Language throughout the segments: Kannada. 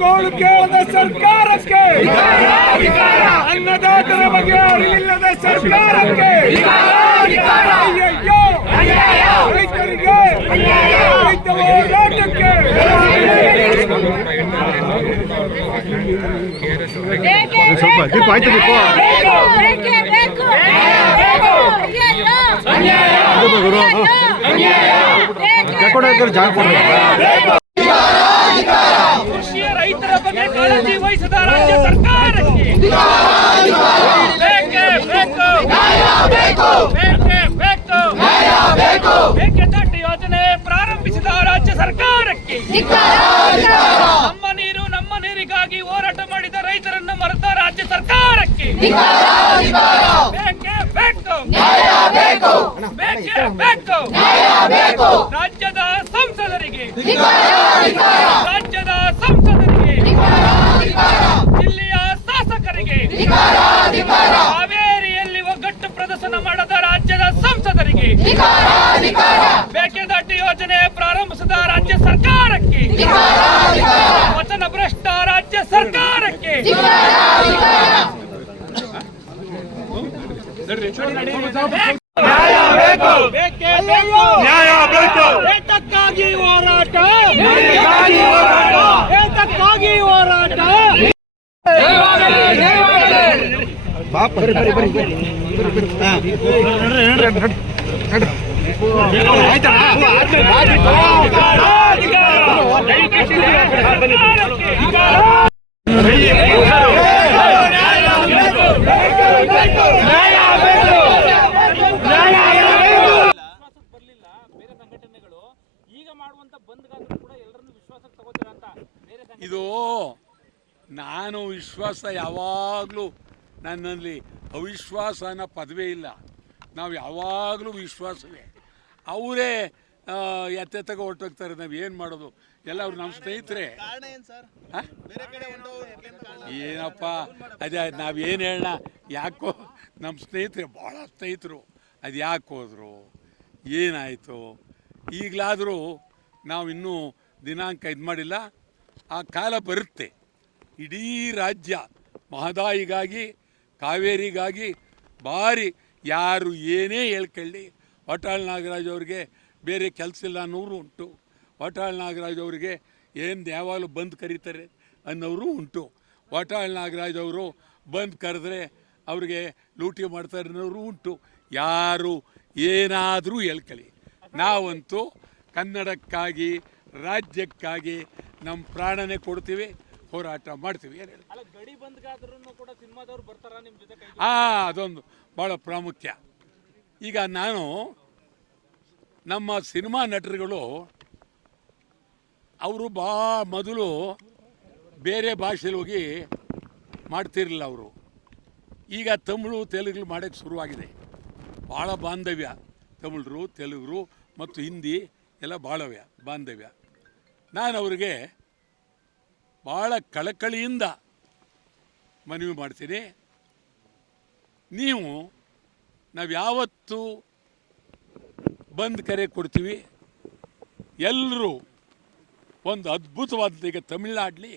ಗೋಳು ಕೇಳದ ಸರ್ಕಾರಕ್ಕೆ, ಅನ್ನದಾತರ ಬಗ್ಗೆ ಅರಿವಿಲ್ಲದ ಸರ್ಕಾರಕ್ಕೆ, ಅಯ್ಯಯ್ಯೋ ರೈತರಿಗೆ, ರೈತ ಹೋರಾಟಕ್ಕೆ ಕೃಷಿಯ ರೈತರ ಬಗ್ಗೆ ಕಾಳಜಿ ವಹಿಸದ ರಾಜ್ಯ ಸರ್ಕಾರಕ್ಕೆ ಮೇಕೆದಾಟು ಯೋಜನೆ ಪ್ರಾರಂಭಿಸಿದ ರಾಜ್ಯ ಸರ್ಕಾರಕ್ಕೆ, ನಮ್ಮ ನೀರು ನಮ್ಮ ನೀರಿಗಾಗಿ ಹೋರಾಟ ಮಾಡಿದ ರೈತರನ್ನು ಮರೆತ ರಾಜ್ಯ ಸರ್ಕಾರಕ್ಕೆ ರಾಜ್ಯದ ಸಂಸದರಿಗೆ, ರಾಜ್ಯದ ಸಂಸದರಿಗೆ, ಜಿಲ್ಲೆಯ ಶಾಸಕರಿಗೆ, ಕಾವೇರಿಯಲ್ಲಿ ಒಗ್ಗಟ್ಟು ಪ್ರದರ್ಶನ ಮಾಡದ ರಾಜ್ಯದ ಸಂಸದರಿಗೆ, ಮೇಕೆದಾಟು ಯೋಜನೆ ಪ್ರಾರಂಭಿಸಿದ ರಾಜ್ಯ ಸರ್ಕಾರಕ್ಕೆ, ವಚನ ಭ್ರಷ್ಟ ರಾಜ್ಯ ಸರ್ಕಾರಕ್ಕೆ ಏತಕ್ಕಾಗಿ ಹೋರಾಟ, ಏತಕ್ಕಾಗಿ ಹೋರಾಟ. ಇದು ನಾನು ವಿಶ್ವಾಸ ಯಾವಾಗಲೂ ನನ್ನಲ್ಲಿ ಅವಿಶ್ವಾಸ ಅನ್ನೋ ಪದವೇ ಇಲ್ಲ. ನಾವು ಯಾವಾಗಲೂ ವಿಶ್ವಾಸವೇ. ಅವರೇ ಎತ್ತೆತ್ತಾಗ ಹೊರಟೋಗ್ತಾರೆ. ನಾವು ಏನು ಮಾಡೋದು? ಎಲ್ಲ ಅವ್ರು ನಮ್ಮ ಸ್ನೇಹಿತರೆ. ಏನಪ್ಪ ಅದೇ ನಾವೇನು ಹೇಳೋಣ, ಯಾಕೋ ನಮ್ಮ ಸ್ನೇಹಿತರೆ, ಭಾಳ ಸ್ನೇಹಿತರು. ಅದು ಯಾಕೆ ಹೋದರು, ಏನಾಯಿತು? ಈಗಲಾದರೂ ನಾವು ಇನ್ನೂ ದಿನಾಂಕ ಇದು ಮಾಡಿಲ್ಲ. ಆ ಕಾಲ ಬರುತ್ತೆ. ಇಡೀ ರಾಜ್ಯ ಮಹದಾಯಿಗಾಗಿ, ಕಾವೇರಿಗಾಗಿ ಭಾರಿ ಯಾರು ಏನೇ ಹೇಳ್ಕೊಳ್ಳಿ, ವಾಟಾಳ್ ನಾಗರಾಜ್ ಅವ್ರಿಗೆ ಬೇರೆ ಕೆಲಸ ಇಲ್ಲ ಅನ್ನೋರು ಉಂಟು. ವಾಟಾಳ್ ನಾಗರಾಜ್ ಅವ್ರಿಗೆ ಏನು ಯಾವಾಗಲೂ ಬಂದು ಕರೀತಾರೆ ಅನ್ನೋರು ಉಂಟು. ವಾಟಾಳ್ ನಾಗರಾಜ್ ಅವರು ಬಂದು ಕರೆದ್ರೆ ಅವ್ರಿಗೆ ಲೂಟಿ ಮಾಡ್ತಾರೆ ಅನ್ನೋರು ಉಂಟು. ಯಾರು ಏನಾದರೂ ಹೇಳ್ಕೊಳ್ಳಿ, ನಾವಂತೂ ಕನ್ನಡಕ್ಕಾಗಿ, ರಾಜ್ಯಕ್ಕಾಗಿ ನಮ್ಮ ಪ್ರಾಣನೇ ಕೊಡ್ತೀವಿ, ಹೋರಾಟ ಮಾಡ್ತೀವಿ. ಏನು ಹೇಳಿ? ಅದೊಂದು ಭಾಳ ಪ್ರಾಮುಖ್ಯ. ಈಗ ನಾನು ನಮ್ಮ ಸಿನಿಮಾ ನಟರುಗಳು ಅವರು ಮೊದಲು ಬೇರೆ ಭಾಷೆಯಲ್ಲಿ ಹೋಗಿ ಮಾಡ್ತಿರಲಿಲ್ಲ. ಅವರು ಈಗ ತಮಿಳು ತೆಲುಗು ಮಾಡೋಕ್ಕೆ ಶುರುವಾಗಿದೆ. ಭಾಳ ಬಾಂಧವ್ಯ ತಮಿಳರು, ತೆಲುಗರು ಮತ್ತು ಹಿಂದಿ ಎಲ್ಲ ಭಾಳವ್ಯ ಬಾಂಧವ್ಯ. ನಾನು ಅವರಿಗೆ ಭಾಳ ಕಳಕಳಿಯಿಂದ ಮನವಿ ಮಾಡ್ತೀನಿ, ನೀವು ನಾವು ಯಾವತ್ತು ಬಂದು ಕರೆ ಕೊಡ್ತೀವಿ. ಎಲ್ಲರೂ ಒಂದು ಅದ್ಭುತವಾದ, ಈಗ ತಮಿಳ್ನಾಡಲ್ಲಿ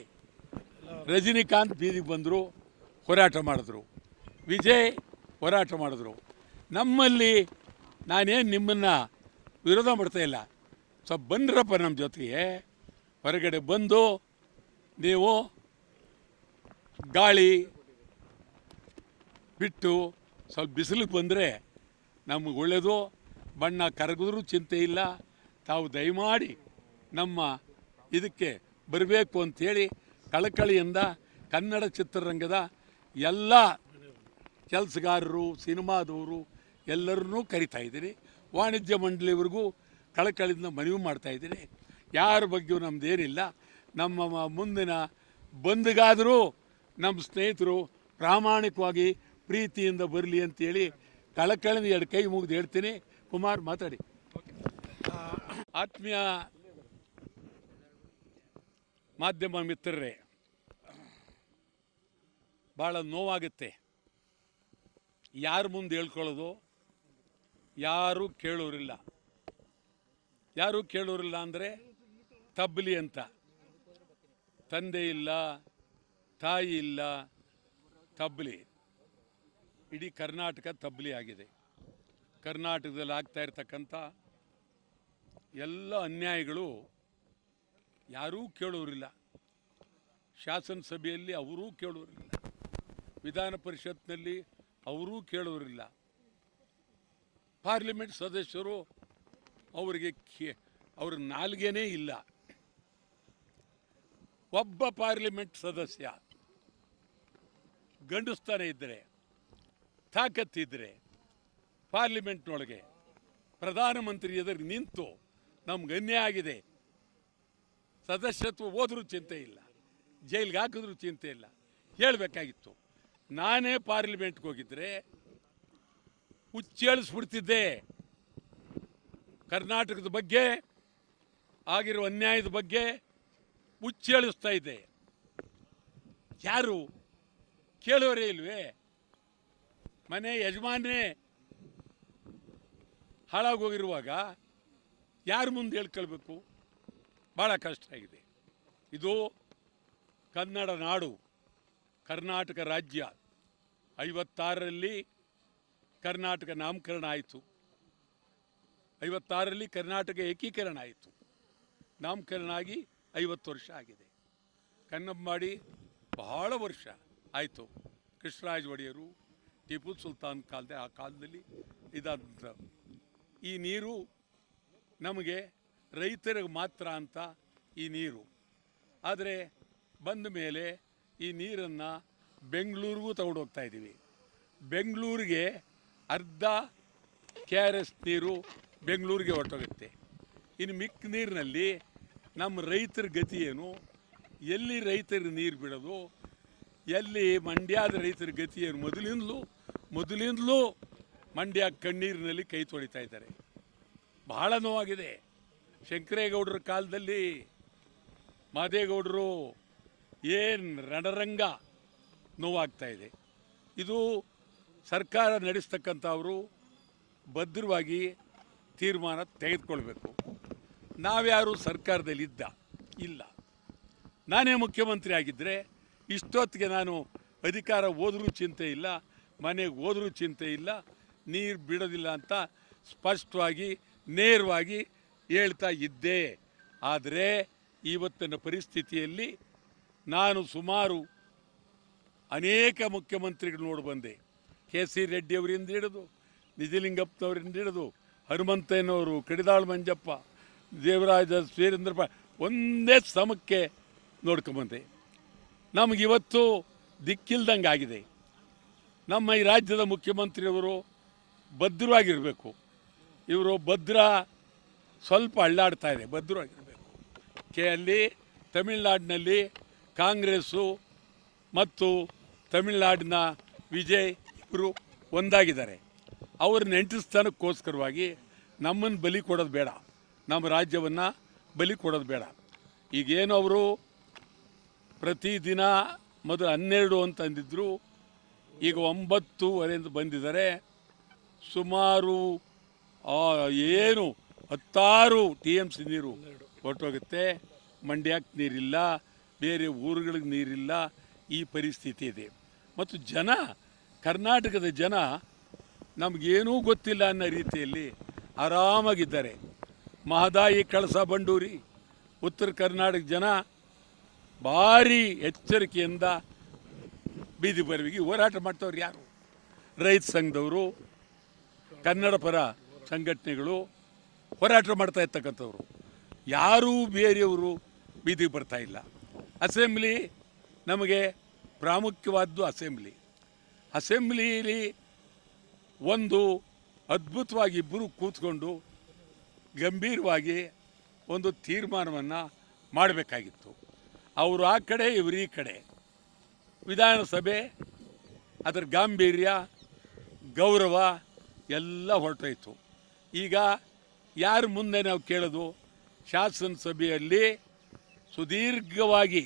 ರಜನಿಕಾಂತ್ ಬೀದಿಗೆ ಬಂದರು, ಹೋರಾಟ ಮಾಡಿದ್ರು. ವಿಜಯ್ ಹೋರಾಟ ಮಾಡಿದ್ರು. ನಮ್ಮಲ್ಲಿ ನಾನೇನು ನಿಮ್ಮನ್ನು ವಿರೋಧ ಮಾಡ್ತಾಯಿಲ್ಲ. ಸ್ವಲ್ಪ ಬಂದ್ರಪ್ಪ ನಮ್ಮ ಜೊತೆಗೆ, ಹೊರಗಡೆ ಬಂದು ನೀವು ಗಾಳಿ ಬಿಟ್ಟು ಸ್ವಲ್ಪ ಬಿಸಿಲಿಗೆ ಬಂದರೆ ನಮಗೆ ಒಳ್ಳೆಯದು. ಬಣ್ಣ ಕರಗಿದ್ರೂ ಚಿಂತೆ ಇಲ್ಲ. ತಾವು ದಯಮಾಡಿ ನಮ್ಮ ಇದಕ್ಕೆ ಬರಬೇಕು ಅಂಥೇಳಿ ಕಳಕಳಿಯಿಂದ ಕನ್ನಡ ಚಿತ್ರರಂಗದ ಎಲ್ಲ ಕೆಲಸಗಾರರು, ಸಿನಿಮಾದವರು ಎಲ್ಲರನ್ನೂ ಕರಿತಾ ಇದ್ದೀನಿ. ವಾಣಿಜ್ಯ ಮಂಡಳಿಯವರೆಗೂ ಕಳಕಳಿಯಿಂದ ಮನವಿ ಮಾಡ್ತಾಯಿದ್ದೀನಿ. ಯಾರ ಬಗ್ಗೆಯೂ ನಮ್ಮದೇನಿಲ್ಲ. ನಮ್ಮ ಮುಂದಿನ ಬಂದ್ಗಾದರೂ ನಮ್ಮ ಸ್ನೇಹಿತರು ಪ್ರಾಮಾಣಿಕವಾಗಿ ಪ್ರೀತಿಯಿಂದ ಬರಲಿ ಅಂತೇಳಿ ಕಳಕಳಿಂದ ಎರಡು ಕೈ ಮುಗಿದು ಹೇಳ್ತೀನಿ. ಕುಮಾರ್ ಮಾತಾಡಿ. ಆತ್ಮೀಯ ಮಾಧ್ಯಮ ಮಿತ್ರರೇ, ಭಾಳ ನೋವಾಗುತ್ತೆ. ಯಾರ ಮುಂದೆ ಹೇಳ್ಕೊಳ್ಳೋದು, ಯಾರೂ ಕೇಳೋರಿಲ್ಲ. ಯಾರೂ ಕೇಳೋರಿಲ್ಲ ಅಂದರೆ ತಬ್ಲಿ ಅಂತ. ತಂದೆ ಇಲ್ಲ, ತಾಯಿ ಇಲ್ಲ, ತಬ್ಲಿ. ಇಡೀ ಕರ್ನಾಟಕ ತಬ್ಲಿ ಆಗಿದೆ. ಕರ್ನಾಟಕದಲ್ಲಿ ಆಗ್ತಾ ಇರ್ತಕ್ಕಂಥ ಎಲ್ಲ ಅನ್ಯಾಯಗಳು ಯಾರೂ ಕೇಳೋರಿಲ್ಲ. ಶಾಸನಸಭೆಯಲ್ಲಿ ಅವರೂ ಕೇಳೋರಿಲ್ಲ, ವಿಧಾನ ಪರಿಷತ್ನಲ್ಲಿ ಅವರೂ ಕೇಳೋರಿಲ್ಲ, ಪಾರ್ಲಿಮೆಂಟ್ ಸದಸ್ಯರು ಅವರಿಗೆ ಅವ್ರ ನಾಲ್ಗೆನೇ ಇಲ್ಲ. ಒಬ್ಬ ಪಾರ್ಲಿಮೆಂಟ್ ಸದಸ್ಯ ಗಂಡಸ್ತಾನೆ ಇದ್ದರೆ, ತಾಕತ್ತಿದ್ದರೆ ಪಾರ್ಲಿಮೆಂಟ್ನೊಳಗೆ ಪ್ರಧಾನಮಂತ್ರಿ ಎದುರು ನಿಂತು ನಮ್ಗೆ ಅನ್ಯಾಯ ಆಗಿದೆ, ಸದಸ್ಯತ್ವ ಹೋದ್ರೂ ಚಿಂತೆ ಇಲ್ಲ, ಜೈಲಿಗೆ ಹಾಕಿದ್ರೂ ಚಿಂತೆ ಇಲ್ಲ, ಹೇಳಬೇಕಾಗಿತ್ತು. ನಾನೇ ಪಾರ್ಲಿಮೆಂಟ್ಗೆ ಹೋಗಿದ್ರೆ ಹುಚ್ಚೇಳಿಸ್ಬಿಡ್ತಿದ್ದೆ. ಕರ್ನಾಟಕದ ಬಗ್ಗೆ ಆಗಿರೋ ಅನ್ಯಾಯದ ಬಗ್ಗೆ ಹುಚ್ಚೇಳಿಸ್ತಾ ಇದ್ದೆ. ಯಾರು ಕೇಳೋರೇ ಇಲ್ವೇ? ಮನೆ ಯಜಮಾನೇ ಹಾಳಾಗೋಗಿರುವಾಗ ಯಾರು ಮುಂದೆ ಹೇಳ್ಕೊಳ್ಬೇಕು? ಭಾಳ ಕಷ್ಟ ಆಗಿದೆ. ಇದು ಕನ್ನಡ ನಾಡು, ಕರ್ನಾಟಕ ರಾಜ್ಯ. 56ರಲ್ಲಿ ಕರ್ನಾಟಕ ನಾಮಕರಣ ಆಯಿತು. 56ರಲ್ಲಿ ಕರ್ನಾಟಕ ಏಕೀಕರಣ ಆಯಿತು. ನಾಮಕರಣ ಆಗಿ 50 ವರ್ಷ ಆಗಿದೆ. ಕನ್ನಂಬಾಡಿ ಬಹಳ ವರ್ಷ ಆಯಿತು. ಕೃಷ್ಣರಾಜ ಒಡೆಯರು, ಟಿಪ್ಪು ಸುಲ್ತಾನ್ ಆ ಕಾಲದಲ್ಲಿ ಇದಾದಂಥ ಈ ನೀರು ನಮಗೆ ರೈತರಿಗೆ ಮಾತ್ರ ಅಂತ ಈ ನೀರು. ಆದರೆ ಬಂದ ಮೇಲೆ ಈ ನೀರನ್ನು ಬೆಂಗಳೂರಿಗೂ ತಗೊಂಡೋಗ್ತಾ ಇದ್ದೀವಿ. ಬೆಂಗಳೂರಿಗೆ ಅರ್ಧ KRS ನೀರು ಬೆಂಗಳೂರಿಗೆ ಹೊರಟೋಗುತ್ತೆ. ಇನ್ನು ಮಿಕ್ಕ ನೀರಿನಲ್ಲಿ ನಮ್ಮ ರೈತರ ಗತಿ ಏನು? ಎಲ್ಲಿ ರೈತರಿಗೆ ನೀರು ಬಿಡೋದು? ಎಲ್ಲಿ ಮಂಡ್ಯದ ರೈತರ ಗತಿ ಏನು? ಮೊದಲಿಂದಲೂ ಮಂಡ್ಯ ಕಣ್ಣೀರಿನಲ್ಲಿ ಕೈ ತೊಳಿತಾ ಇದ್ದಾರೆ. ಬಹಳ ನೋವಾಗಿದೆ. ಶಂಕರೇಗೌಡರ ಕಾಲದಲ್ಲಿ ಮಾದೇಗೌಡರು ಏನು ರಣರಂಗ ನೋವಾಗ್ತಾ ಇದೆ. ಇದು ಸರ್ಕಾರ ನಡೆಸ್ತಕ್ಕಂಥವರು ಭದ್ರವಾಗಿ ತೀರ್ಮಾನ ತೆಗೆದುಕೊಳ್ಬೇಕು. ನಾವ್ಯಾರು ಸರ್ಕಾರದಲ್ಲಿ ಇಲ್ಲ. ನಾನೇ ಮುಖ್ಯಮಂತ್ರಿ ಆಗಿದ್ದರೆ ಇಷ್ಟೊತ್ತಿಗೆ ನಾನು ಅಧಿಕಾರ ಹೋದ್ರೂ ಚಿಂತೆ ಇಲ್ಲ, ಮನೆಗೆ ಹೋದ್ರೂ ಚಿಂತೆ ಇಲ್ಲ, ನೀರು ಬಿಡೋದಿಲ್ಲ ಅಂತ ಸ್ಪಷ್ಟವಾಗಿ ನೇರವಾಗಿ ಹೇಳ್ತಾ ಇದ್ದೆ. ಆದರೆ ಇವತ್ತಿನ ಪರಿಸ್ಥಿತಿಯಲ್ಲಿ ನಾನು ಸುಮಾರು ಅನೇಕ ಮುಖ್ಯಮಂತ್ರಿಗಳು ನೋಡಿ ಬಂದೆ. KC ರೆಡ್ಡಿ ಅವರಿಂದ ಹಿಡಿದು, ನಿಜಲಿಂಗಪ್ಪನವರಿಂದ ಹಿಡಿದು, ಹನುಮಂತಯ್ಯನವರು, ಕಡಿದಾಳ್ ಮಂಜಪ್ಪ, ದೇವರಾಜ, ವೀರೇಂದ್ರ ಒಂದೇ ಸಮಕ್ಕೆ ನೋಡ್ಕೊಂಬಂದೆ. ನಮಗಿವತ್ತು ದಿಕ್ಕಿಲ್ದಂಗೆ ಆಗಿದೆ. ನಮ್ಮ ಈ ರಾಜ್ಯದ ಮುಖ್ಯಮಂತ್ರಿಯವರು ಭದ್ರವಾಗಿರಬೇಕು. ಇವರು ಸ್ವಲ್ಪ ಅಳ್ಳಾಡ್ತಾ ಇದೆ, ಭದ್ರವಾಗಿರಬೇಕು. ಅಲ್ಲಿ ತಮಿಳುನಾಡಿನಲ್ಲಿ ಕಾಂಗ್ರೆಸ್ಸು ಮತ್ತು ತಮಿಳುನಾಡಿನ ವಿಜಯ್ ಇವರು ಒಂದಾಗಿದ್ದಾರೆ. ಅವ್ರ ನೆಂಟಸ್ಥಾನಕ್ಕೋಸ್ಕರವಾಗಿ ನಮ್ಮನ್ನು ಬಲಿ ಕೊಡೋದು ಬೇಡ, ನಮ್ಮ ರಾಜ್ಯವನ್ನು ಬಲಿ ಕೊಡೋದು ಬೇಡ. ಈಗೇನು ಅವರು ಪ್ರತಿದಿನ ಮೊದಲು 12 ಅಂತ ಅಂದಿದ್ರು, ಈಗ 9:30 ಬಂದಿದ್ದಾರೆ. ಸುಮಾರು 16 TMC ನೀರು ಹೊರಟೋಗುತ್ತೆ. ಮಂಡ್ಯಕ್ಕೆ ನೀರಿಲ್ಲ, ಬೇರೆ ಊರುಗಳಿಗೆ ನೀರಿಲ್ಲ. ಈ ಪರಿಸ್ಥಿತಿ ಇದೆ. ಮತ್ತು ಕರ್ನಾಟಕದ ಜನ ನಮಗೇನೂ ಗೊತ್ತಿಲ್ಲ ಅನ್ನೋ ರೀತಿಯಲ್ಲಿ ಆರಾಮಾಗಿದ್ದಾರೆ. ಮಹದಾಯಿ, ಕಳಸಾ ಬಂಡೂರಿ, ಉತ್ತರ ಕರ್ನಾಟಕ ಜನ ಭಾರಿ ಎಚ್ಚರಿಕೆಯಿಂದ ಬೀದಿ ಬರವಿಗೆ ಹೋರಾಟ ಮಾಡ್ತವ್ರು. ಯಾರು? ರೈತ ಸಂಘದವರು, ಕನ್ನಡ ಪರ ಸಂಘಟನೆಗಳು ಹೋರಾಟ ಮಾಡ್ತಾ ಇರ್ತಕ್ಕಂಥವ್ರು. ಯಾರೂ ಬೇರೆಯವರು ಬೀದಿಗೆ ಬರ್ತಾ ಇಲ್ಲ. ಅಸೆಂಬ್ಲಿ ನಮಗೆ ಪ್ರಾಮುಖ್ಯವಾದ್ದು ಅಸೆಂಬ್ಲಿಲಿ ಒಂದು ಅದ್ಭುತವಾಗಿ ಇಬ್ಬರು ಕೂತ್ಕೊಂಡು ಗಂಭೀರವಾಗಿ ಒಂದು ತೀರ್ಮಾನವನ್ನು ಮಾಡಬೇಕಾಗಿತ್ತು. ಅವರು ಆ ಕಡೆ, ಇವರು ಈ ಕಡೆ. ವಿಧಾನಸಭೆ ಅದರ ಗಾಂಭೀರ್ಯ, ಗೌರವ ಎಲ್ಲ ಹೊರಟೋಯ್ತು. ಈಗ ಯಾರ ಮುಂದೆ ನಾವು ಕೇಳೋದು? ಶಾಸನಸಭೆಯಲ್ಲಿ ಸುದೀರ್ಘವಾಗಿ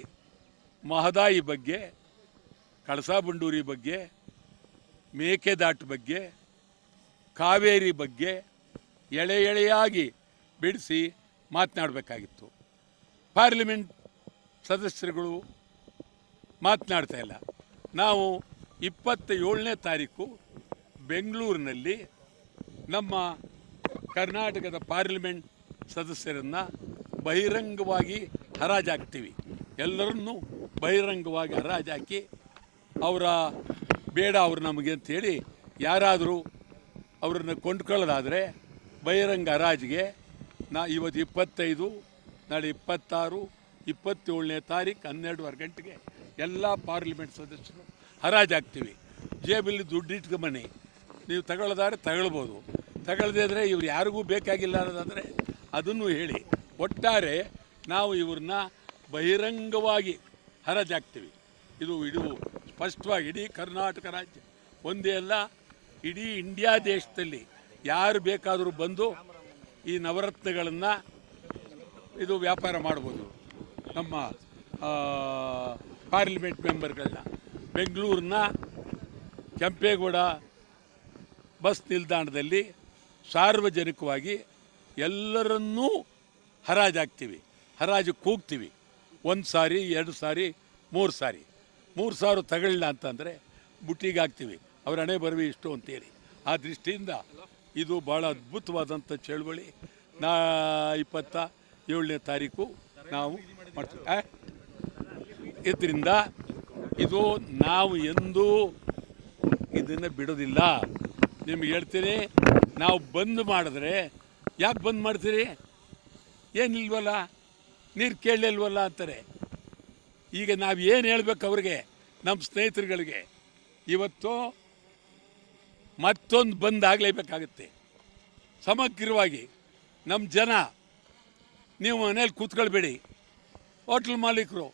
ಮಹದಾಯಿ ಬಗ್ಗೆ, ಕಳಸಾ ಬಂಡೂರಿ ಬಗ್ಗೆ, ಮೇಕೆದಾಟು ಬಗ್ಗೆ ಕಾವೇರಿ ಬಗ್ಗೆ ಎಳೆಯಾಗಿ ಬಿಡಿಸಿ ಮಾತನಾಡಬೇಕಾಗಿತ್ತು. ಪಾರ್ಲಿಮೆಂಟ್ ಸದಸ್ಯರುಗಳು ಮಾತನಾಡ್ತಾ ಇಲ್ಲ. ನಾವು 27ನೇ ತಾರೀಕು ಬೆಂಗಳೂರಿನಲ್ಲಿ ನಮ್ಮ ಕರ್ನಾಟಕದ ಪಾರ್ಲಿಮೆಂಟ್ ಸದಸ್ಯರನ್ನು ಬಹಿರಂಗವಾಗಿ ಹರಾಜಾಕ್ತೀವಿ. ಎಲ್ಲರನ್ನೂ ಬಹಿರಂಗವಾಗಿ ಹರಾಜಾಕಿ ಅವರ ಬೇಡ ಅವರು ನಮಗೆ ಅಂಥೇಳಿ ಯಾರಾದರೂ ಅವರನ್ನು ಕೊಂಡ್ಕೊಳ್ಳೋದಾದರೆ ಬಹಿರಂಗ ಹರಾಜಿಗೆ ಇವತ್ತು 25, ನಾಳೆ 26, 27ನೇ ತಾರೀಕು 12:30 ಗಂಟೆಗೆ ಎಲ್ಲ ಪಾರ್ಲಿಮೆಂಟ್ ಸದಸ್ಯರು ಹರಾಜಾಗ್ತೀವಿ. ಜೇಬಲ್ಲಿ ದುಡ್ಡು ಇಟ್ಕೊಂಬನ್ನಿ, ನೀವು ತಗೊಳ್ಳೋದಾದ್ರೆ ತಗೊಳ್ಬೋದು, ತಗೊಳ್ಳದೇ ಇದ್ದರೆ ಇವ್ರು ಯಾರಿಗೂ ಬೇಕಾಗಿಲ್ಲ ಅನ್ನೋದಾದರೆ ಅದನ್ನು ಹೇಳಿ. ಒಟ್ಟಾರೆ ನಾವು ಇವ್ರನ್ನ ಬಹಿರಂಗವಾಗಿ ಹರಾಜಾಗ್ತೀವಿ. ಇದು ಸ್ಪಷ್ಟವಾಗಿ ಇಡೀ ಕರ್ನಾಟಕ ರಾಜ್ಯ ಒಂದೇ ಅಲ್ಲ, ಇಡೀ ಇಂಡಿಯಾ ದೇಶದಲ್ಲಿ ಯಾರು ಬೇಕಾದರೂ ಬಂದು ಈ ನವರತ್ನಗಳನ್ನು ಇದು ವ್ಯಾಪಾರ ಮಾಡ್ಬೋದು. ನಮ್ಮ ಪಾರ್ಲಿಮೆಂಟ್ ಮೆಂಬರ್ಗಳನ್ನ ಬೆಂಗಳೂರಿನ ಕೆಂಪೇಗೌಡ ಬಸ್ ನಿಲ್ದಾಣದಲ್ಲಿ ಸಾರ್ವಜನಿಕವಾಗಿ ಎಲ್ಲರನ್ನೂ ಹರಾಜಾಗ್ತೀವಿ. ಹರಾಜು ಕೂಗ್ತೀವಿ. 1 ಸಾರಿ, 2 ಸಾರಿ, 3 ಸಾರಿ. 3 ಸಾವಿರ ತಗೊಳ್ಳಿಲ್ಲ ಅಂತಂದರೆ ಬುಟ್ಟಿಗೆ ಹಾಕ್ತೀವಿ. ಅವ್ರ ಹಣೆ ಬರವಿ ಇಷ್ಟು ಅಂತೇಳಿ. ಆ ದೃಷ್ಟಿಯಿಂದ ಇದು ಭಾಳ ಅದ್ಭುತವಾದಂಥ ಚಳವಳಿ. 27ನೇ ತಾರೀಕು ನಾವು ಮಾಡ್ತೀವಿ. ಇದರಿಂದ ಇದು ನಾವು ಎಂದೂ ಇದನ್ನು ಬಿಡೋದಿಲ್ಲ. ನಿಮ್ಗೆ ಹೇಳ್ತೀನಿ, ನಾವು ಬಂದ್ ಮಾಡಿದ್ರೆ ಯಾಕೆ ಬಂದ್ ಮಾಡ್ತೀರಿ? ಏನಿಲ್ವಲ್ಲ, ನೀರು ಕೇಳಲಿಲ್ವಲ್ಲ ಅಂತಾರೆ. ಈಗ ನಾವು ಏನು ಹೇಳ್ಬೇಕು ಅವ್ರಿಗೆ, ನಮ್ಮ ಸ್ನೇಹಿತರುಗಳಿಗೆ? ಇವತ್ತು ಮತ್ತೊಂದು ಬಂದ್ ಆಗಲೇಬೇಕಾಗುತ್ತೆ ಸಮಗ್ರವಾಗಿ. ನಮ್ಮ ಜನ, ನೀವು ಮನೇಲಿ ಕೂತ್ಕೊಳ್ಬೇಡಿ. ಹೋಟ್ಲ್ ಮಾಲೀಕರು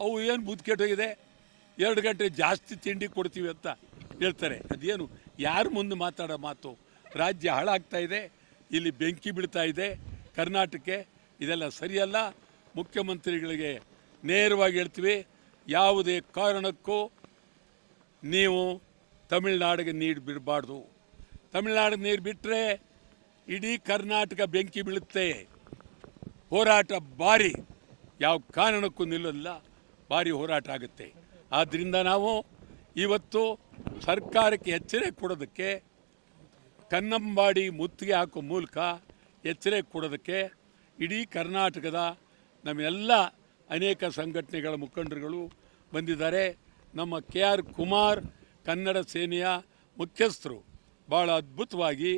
ಅವು ಏನು ಬುದ್ಧಿ ಕೆಟ್ಟೋಗಿದೆ, 2 ಗಂಟೆ ಜಾಸ್ತಿ ತಿಂಡಿ ಕೊಡ್ತೀವಿ ಅಂತ ಹೇಳ್ತಾರೆ. ಅದೇನು ಯಾರು ಮುಂದೆ ಮಾತಾಡೋ ಮಾತು? ರಾಜ್ಯ ಹಾಳಾಗ್ತಾ ಇದೆ, ಇಲ್ಲಿ ಬೆಂಕಿ ಬೀಳ್ತಾ ಇದೆ ಕರ್ನಾಟಕಕ್ಕೆ. ಇದೆಲ್ಲ ಸರಿಯಲ್ಲ. ಮುಖ್ಯಮಂತ್ರಿಗಳಿಗೆ ನೇರವಾಗಿ ಹೇಳ್ತೀವಿ, ಯಾವುದೇ ಕಾರಣಕ್ಕೂ ನೀವು ತಮಿಳ್ನಾಡಿಗೆ ನೀರು ಬಿಡಬಾರ್ದು. ತಮಿಳ್ನಾಡಿಗೆ ನೀರು ಬಿಟ್ಟರೆ ಇಡೀ ಕರ್ನಾಟಕ ಬೆಂಕಿ ಬೀಳುತ್ತೆ. ಹೋರಾಟ ಭಾರಿ, ಯಾವ ಕಾರಣಕ್ಕೂ ನಿಲ್ಲಲ್ಲ, ಭಾರಿ ಹೋರಾಟ ಆಗುತ್ತೆ. ಆದ್ದರಿಂದ ನಾವು ಇವತ್ತು ಸರ್ಕಾರಕ್ಕೆ ಎಚ್ಚರಿಕೆ ಕೊಡೋದಕ್ಕೆ, ಕನ್ನಂಬಾಡಿ ಮುತ್ತಿಗೆ ಹಾಕೋ ಮೂಲಕ ಎಚ್ಚರಿಕೆ ಕೊಡೋದಕ್ಕೆ ಇಡೀ ಕರ್ನಾಟಕದ ನಮ್ಮೆಲ್ಲ ಅನೇಕ ಸಂಘಟನೆಗಳ ಮುಖಂಡರುಗಳು ಬಂದಿದ್ದಾರೆ. ನಮ್ಮ KR ಕುಮಾರ್ ಕನ್ನಡ ಸೇನೆಯ ಮುಖ್ಯಸ್ಥರು ಭಾಳ ಅದ್ಭುತವಾಗಿ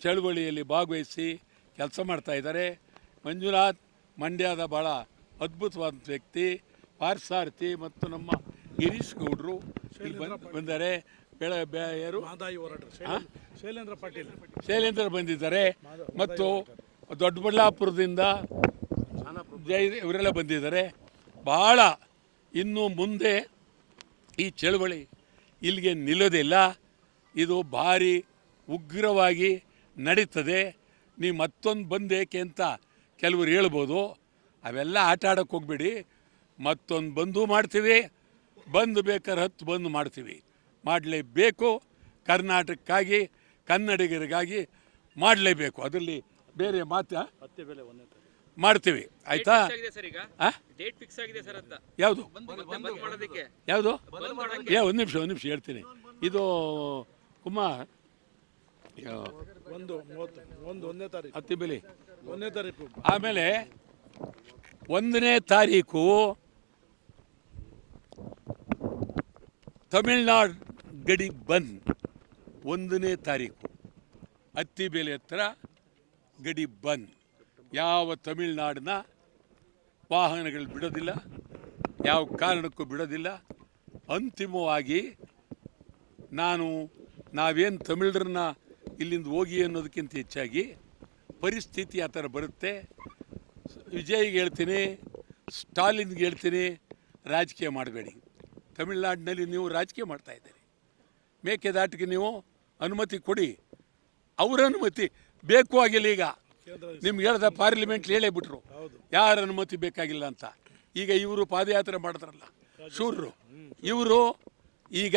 ಚಳುವಳಿಯಲ್ಲಿ ಭಾಗವಹಿಸಿ ಕೆಲಸ ಮಾಡ್ತಾಯಿದ್ದಾರೆ. ಮಂಜುನಾಥ್ ಮಂಡ್ಯದ ಭಾಳ ಅದ್ಭುತವಾದ ವ್ಯಕ್ತಿ, ಪಾರ್ಥಸಾರಥಿ ಮತ್ತು ನಮ್ಮ ಗಿರೀಶ್ ಗೌಡರು ಇಲ್ಲಿ ಬಂದರೆ. ಯಾರು? ಶೈಲೇಂದ್ರ ಬಂದಿದ್ದಾರೆ. ಮತ್ತು ದೊಡ್ಡಬಳ್ಳಾಪುರದಿಂದ ಇವರೆಲ್ಲ ಬಂದಿದ್ದಾರೆ. ಭಾಳ ಇನ್ನು ಮುಂದೆ ಈ ಚಳವಳಿ ಇಲ್ಲಿಗೆ ನಿಲ್ಲೋದಿಲ್ಲ. ಇದು ಭಾರಿ ಉಗ್ರವಾಗಿ ನಡೀತದೆ. ನೀವು ಮತ್ತೊಂದು ಬಂದೇಕೆ ಅಂತ ಕೆಲವರು ಹೇಳ್ಬೋದು. ಅವೆಲ್ಲ ಆಟ ಆಡೋಕ್ಕೆ ಹೋಗ್ಬೇಡಿ. ಮತ್ತೊಂದು ಬಂದು ಮಾಡ್ತೀವಿ, ಬಂದು ಬೇಕಾದ್ರೆ 10 ಬಂದು ಮಾಡ್ತೀವಿ. ಮಾಡಲೇಬೇಕು. ಕರ್ನಾಟಕಕ್ಕಾಗಿ, ಕನ್ನಡಿಗರಿಗಾಗಿ ಮಾಡಲೇಬೇಕು. ಅದರಲ್ಲಿ ಬೇರೆ ಮಾತು ಮಾಡ್ತೀವಿ. ಆಯ್ತಾ? ಯಾವುದು ಯಾವುದು? ಒಂದು ನಿಮಿಷ ಹೇಳ್ತೀನಿ. ಇದು ಕುಮಾರ್ 10 ಬೆಲೆ. ಆಮೇಲೆ 1ನೇ ತಾರೀಕು ತಮಿಳ್ನಾಡು ಗಡಿ ಬಂದ್. 1ನೇ ತಾರೀಕು ಅತ್ತಿಬೇಲೆ ಹತ್ರ ಗಡಿ ಬಂದ್. ಯಾವ ತಮಿಳ್ನಾಡಿನ ವಾಹನಗಳು ಬಿಡೋದಿಲ್ಲ, ಯಾವ ಕಾರಣಕ್ಕೂ ಬಿಡೋದಿಲ್ಲ. ಅಂತಿಮವಾಗಿ ನಾವೇನು ತಮಿಳರನ್ನ ಇಲ್ಲಿಂದ ಹೋಗಿ ಅನ್ನೋದಕ್ಕಿಂತ ಹೆಚ್ಚಾಗಿ ಪರಿಸ್ಥಿತಿ ಆ ಥರ ಬರುತ್ತೆ. ವಿಜಯ್ಗೆ ಹೇಳ್ತೀನಿ, ಸ್ಟಾಲಿನ್ಗೆ ಹೇಳ್ತೀನಿ, ರಾಜಕೀಯ ಮಾಡಬೇಡಿ. ತಮಿಳ್ನಾಡಿನಲ್ಲಿ ನೀವು ರಾಜಕೀಯ ಮಾಡ್ತಾಯಿದ್ದೀರಿ. ಮೇಕೆದಾಟಿಗೆ ನೀವು ಅನುಮತಿ ಕೊಡಿ. ಅವರ ಅನುಮತಿ ಬೇಕು ಆಗಿಲ್ಲ. ಈಗ ನಿಮ್ಗೆ ಹೇಳ್ದ ಪಾರ್ಲಿಮೆಂಟ್ಲಿ ಹೇಳೇ ಬಿಟ್ರು ಯಾರ ಅನುಮತಿ ಬೇಕಾಗಿಲ್ಲ ಅಂತ. ಈಗ ಇವರು ಪಾದಯಾತ್ರೆ ಮಾಡಿದ್ರಲ್ಲ ಶೂರರು, ಇವರು ಈಗ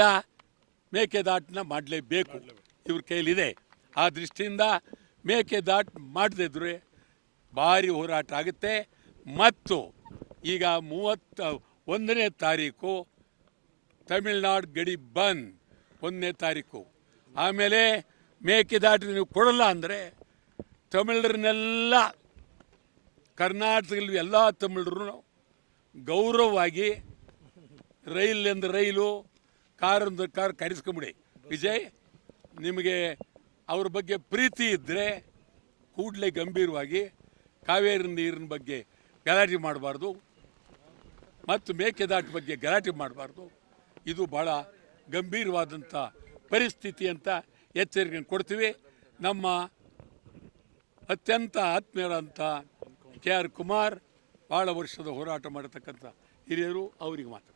ಮೇಕೆದಾಟನ್ನ ಮಾಡಲೇಬೇಕು. ಇವ್ರ ಕೈಲಿದೆ. ಆ ದೃಷ್ಟಿಯಿಂದ ಮೇಕೆದಾಟು ಮಾಡದಿದ್ರೆ ಭಾರಿ ಹೋರಾಟ ಆಗುತ್ತೆ. ಮತ್ತು ಈಗ 31ನೇ ತಾರೀಕು ತಮಿಳ್ನಾಡು ಗಡಿ ಬಂದ್ 1ನೇ ತಾರೀಕು. ಆಮೇಲೆ ಮೇಕೆದಾಟು ನೀವು ಕೊಡಲ್ಲ ಅಂದರೆ ತಮಿಳರನ್ನೆಲ್ಲ ಕರ್ನಾಟಕದಲ್ಲಿ ಎಲ್ಲ ತಮಿಳರು ಗೌರವವಾಗಿ ರೈಲಿಂದ ರೈಲು, ಕಾರಂದ ಕಾರ್ ಕರೆಸ್ಕೊಂಬಿಡಿ. ವಿಜಯ್, ನಿಮಗೆ ಅವ್ರ ಬಗ್ಗೆ ಪ್ರೀತಿ ಇದ್ದರೆ ಕೂಡಲೇ ಗಂಭೀರವಾಗಿ ಕಾವೇರಿ ನೀರಿನ ಬಗ್ಗೆ ಗಲಾಟೆ ಮಾಡಬಾರ್ದು ಮತ್ತು ಮೇಕೆದಾಟು ಬಗ್ಗೆ ಗಲಾಟೆ ಮಾಡಬಾರ್ದು. ಇದು ಭಾಳ ಗಂಭೀರವಾದಂಥ ಪರಿಸ್ಥಿತಿ ಅಂತ ಎಚ್ಚರಿಕೆ ಕೊಡ್ತೀವಿ. ನಮ್ಮ ಅತ್ಯಂತ ಆತ್ಮೀಯರಂಥ KR ಕುಮಾರ್ ಭಾಳ ವರ್ಷದ ಹೋರಾಟ ಮಾಡತಕ್ಕಂಥ ಹಿರಿಯರು, ಅವರಿಗೆ ಮಾತ್ರ.